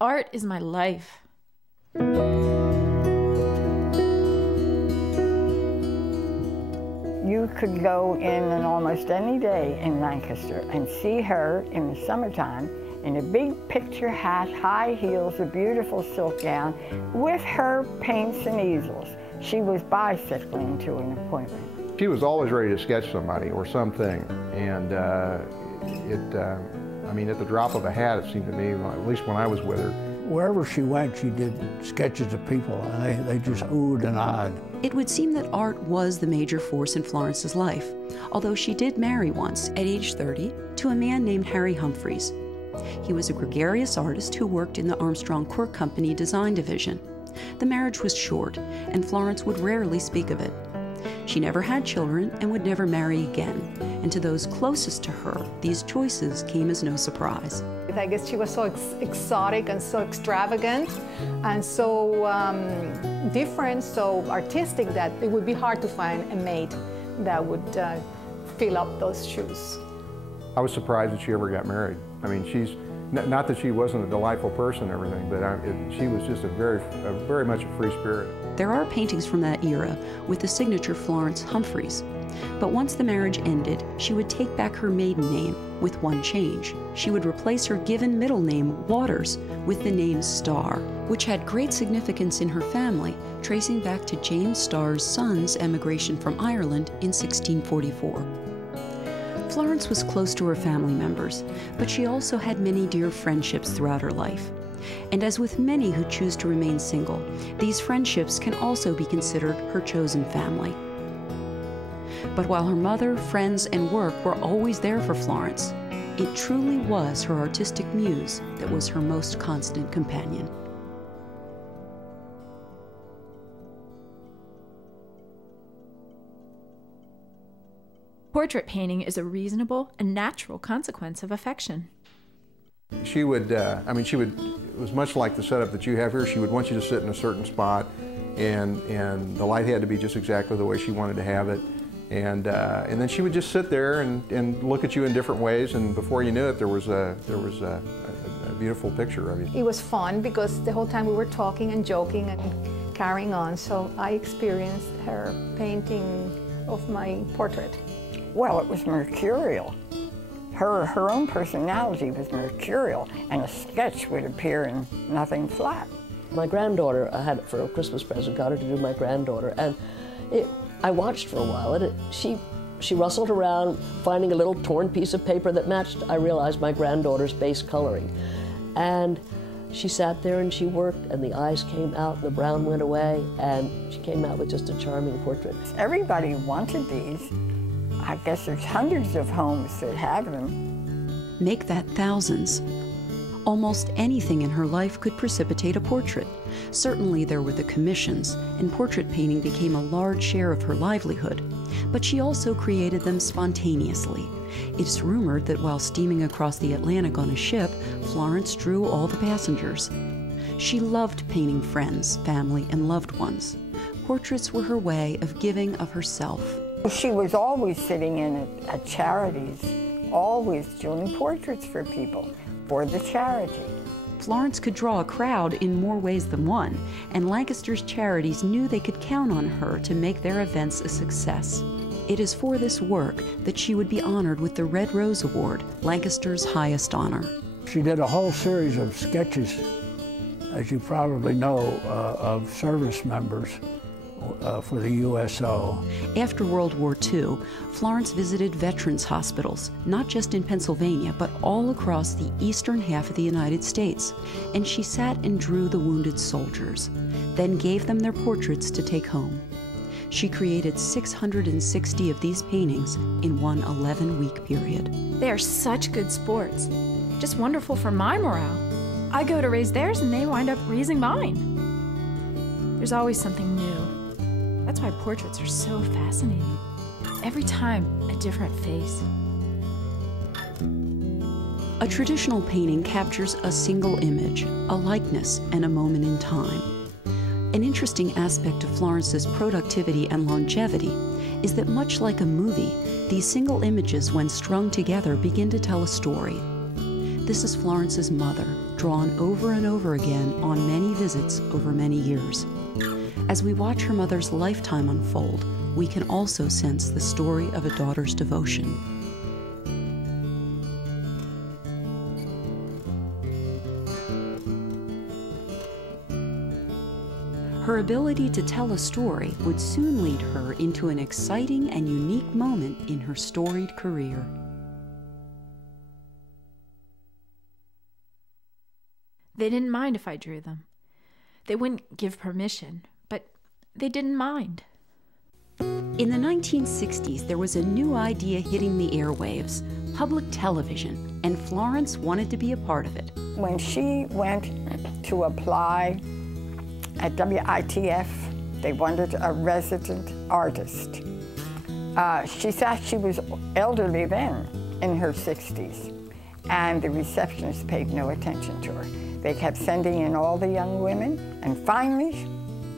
Art is my life. You could go in on almost any day in Lancaster and see her in the summertime in a big picture hat, high heels, a beautiful silk gown, with her paints and easels. She was bicycling to an appointment. She was always ready to sketch somebody or something, and I mean, at the drop of a hat, it seemed to me, at least when I was with her. Wherever she went, she did sketches of people, and they just oohed and ahed. It would seem that art was the major force in Florence's life, although she did marry once, at age 30, to a man named Harry Humphreys. He was a gregarious artist who worked in the Armstrong Cork Company design division. The marriage was short, and Florence would rarely speak of it. She never had children and would never marry again, and to those closest to her, these choices came as no surprise. I guess she was so exotic and so extravagant and so different, so artistic, that it would be hard to find a mate that would fill up those shoes. I was surprised that she ever got married. I mean, she's, not that she wasn't a delightful person and everything, but she was just very much a free spirit. There are paintings from that era with the signature Florence Humphreys. But once the marriage ended, she would take back her maiden name with one change. She would replace her given middle name, Waters, with the name Starr, which had great significance in her family, tracing back to James Starr's son's emigration from Ireland in 1644. Florence was close to her family members, but she also had many dear friendships throughout her life. And as with many who choose to remain single, these friendships can also be considered her chosen family. But while her mother, friends, and work were always there for Florence, it truly was her artistic muse that was her most constant companion. Portrait painting is a reasonable and natural consequence of affection. She would, it was much like the setup that you have here. She would want you to sit in a certain spot, and the light had to be just exactly the way she wanted to have it. And then she would just sit there and look at you in different ways, and before you knew it, there was a beautiful picture of you. It was fun because the whole time we were talking and joking and carrying on, so I experienced her painting of my portrait. Well, it was mercurial. Her own personality was mercurial, and a sketch would appear in nothing flat. My granddaughter, I had it for a Christmas present, got her to do my granddaughter, and I watched for a while, and she rustled around, finding a little torn piece of paper that matched, I realized, my granddaughter's base coloring. And she sat there and she worked, and the eyes came out, and the brown went away, and she came out with just a charming portrait. Everybody wanted these. I guess there's hundreds of homes that have them. Make that thousands. Almost anything in her life could precipitate a portrait. Certainly there were the commissions, and portrait painting became a large share of her livelihood. But she also created them spontaneously. It's rumored that while steaming across the Atlantic on a ship, Florence drew all the passengers. She loved painting friends, family, and loved ones. Portraits were her way of giving of herself. She was always sitting in at charities, always doing portraits for people, for the charity. Florence could draw a crowd in more ways than one, and Lancaster's charities knew they could count on her to make their events a success. It is for this work that she would be honored with the Red Rose Award, Lancaster's highest honor. She did a whole series of sketches, as you probably know, of service members for the USO. After World War II, Florence visited veterans hospitals, not just in Pennsylvania, but all across the eastern half of the United States. And she sat and drew the wounded soldiers, then gave them their portraits to take home. She created 660 of these paintings in one 11-week period. They are such good sports. Just wonderful for my morale. I go to raise theirs and they wind up raising mine. There's always something new. That's why portraits are so fascinating. Every time, a different face. A traditional painting captures a single image, a likeness, and a moment in time. An interesting aspect of Florence's productivity and longevity is that much like a movie, these single images, when strung together, begin to tell a story. This is Florence's mother, drawn over and over again on many visits over many years. As we watch her mother's lifetime unfold, we can also sense the story of a daughter's devotion. Her ability to tell a story would soon lead her into an exciting and unique moment in her storied career. They didn't mind if I drew them. They wouldn't give permission, but they didn't mind. In the 1960s, there was a new idea hitting the airwaves, public television, and Florence wanted to be a part of it. When she went to apply at WITF, they wanted a resident artist. She thought she was elderly then, in her 60s, and the receptionist paid no attention to her. They kept sending in all the young women, and finally,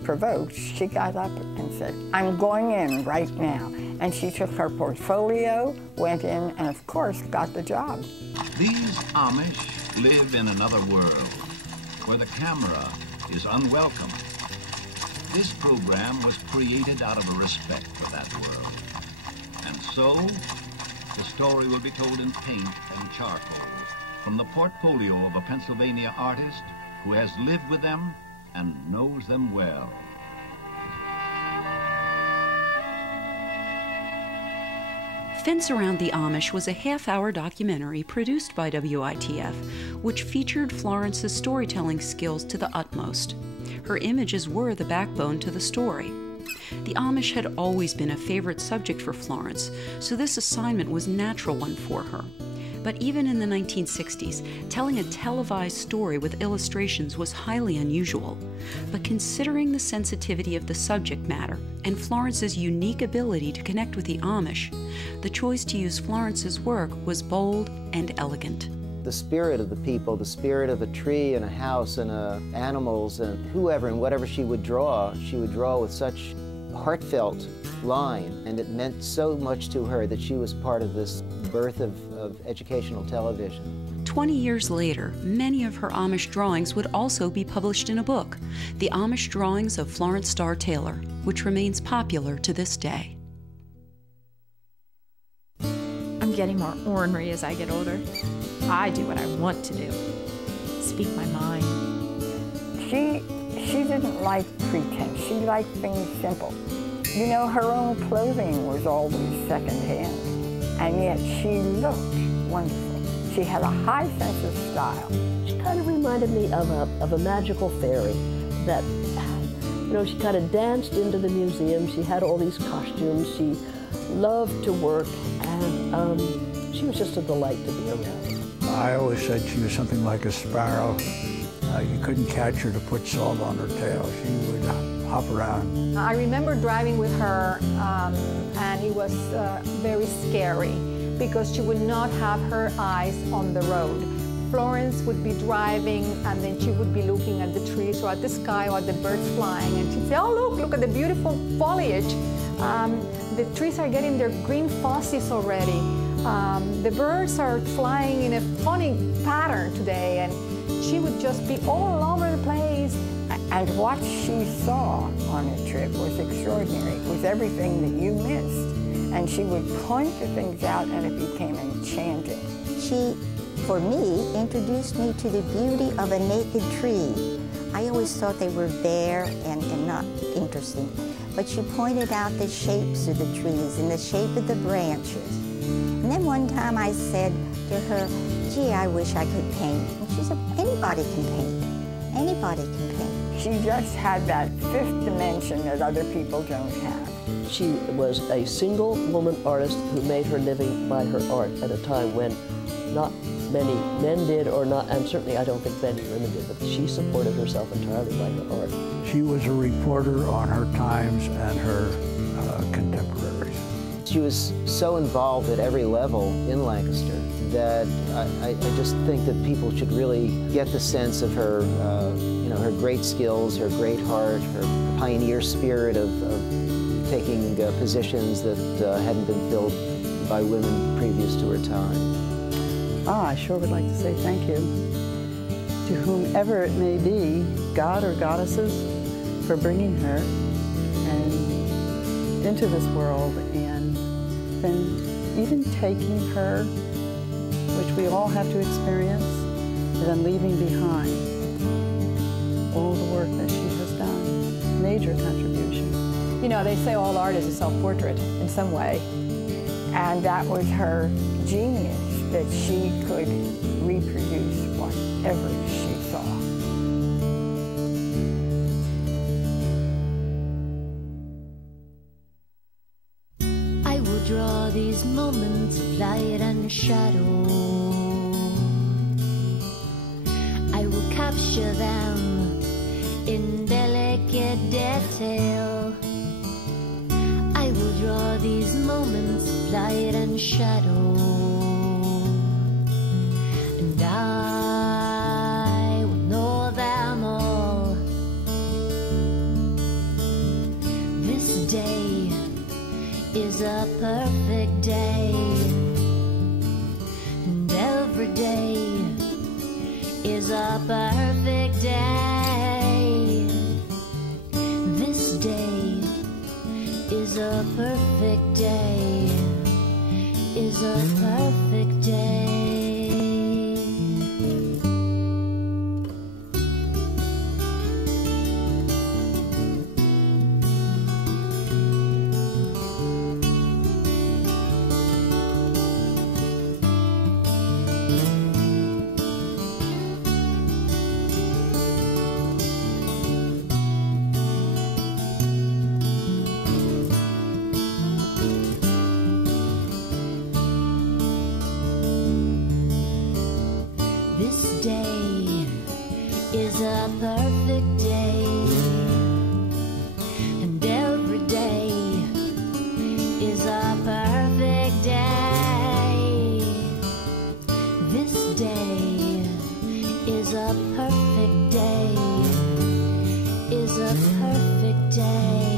provoked, she got up and said, "I'm going in right now." And she took her portfolio, went in, and of course got the job. These Amish live in another world where the camera is unwelcome. This program was created out of a respect for that world. And so, the story will be told in paint and charcoal from the portfolio of a Pennsylvania artist who has lived with them and knows them well. Fence Around the Amish was a half-hour documentary produced by WITF, which featured Florence's storytelling skills to the utmost. Her images were the backbone to the story. The Amish had always been a favorite subject for Florence, so this assignment was a natural one for her. But even in the 1960s, telling a televised story with illustrations was highly unusual. But considering the sensitivity of the subject matter and Florence's unique ability to connect with the Amish, the choice to use Florence's work was bold and elegant. The spirit of the people, the spirit of a tree and a house and animals and whoever and whatever she would draw with such heartfelt line, and it meant so much to her that she was part of this birth of educational television. 20 years later, many of her Amish drawings would also be published in a book, The Amish Drawings of Florence Starr Taylor, which remains popular to this day. I'm getting more ornery as I get older. I do what I want to do. Speak my mind. She didn't like pretense. She liked things simple. You know, her own clothing was always secondhand, and yet she looked wonderful. She had a high sense of style. She kind of reminded me of a magical fairy that, you know, she kind of danced into the museum. She had all these costumes. She loved to work, and she was just a delight to be around. I always said she was something like a sparrow. You couldn't catch her to put salt on her tail. She would hop around. I remember driving with her, and it was very scary because she would not have her eyes on the road. Florence would be driving, and then she would be looking at the trees or at the sky or at the birds flying, and she'd say, "Oh, look at the beautiful foliage. The trees are getting their green fuzzies already. The birds are flying in a funny pattern today," and she would just be all over the place. And what she saw on a trip was extraordinary. It was everything that you missed. And she would point the things out, and it became enchanting. She, for me, introduced me to the beauty of a naked tree. I always thought they were bare and not interesting. But she pointed out the shapes of the trees and the shape of the branches. And then one time I said to her, "Gee, I wish I could paint." And she said, "Anybody can paint. Anybody can paint." She just had that fifth dimension that other people don't have. She was a single woman artist who made her living by her art at a time when not many men did, or not, and certainly I don't think many women did, but she supported herself entirely by her art. She was a reporter on her times and her contemporaries. She was so involved at every level in Lancaster that I just think that people should really get the sense of her, you know, her great skills, her great heart, her pioneer spirit of taking positions that hadn't been filled by women previous to her time. I sure would like to say thank you to whomever it may be, God or goddesses, for bringing her and into this world, and then even taking her, which we all have to experience, and then leaving behind all the work that she has done. Major contribution. You know, they say all art is a self-portrait in some way. And that was her genius, that she could reproduce whatever she saw. I will draw these moments of light and shadow. I will capture them in delicate detail. I will draw these moments of light and shadow, and I will know them all. This day is a perfect day, and every day is a perfect day. This day is a perfect day, is a perfect day. This day is a perfect day, and every day is a perfect day. This day is a perfect day, is a perfect day.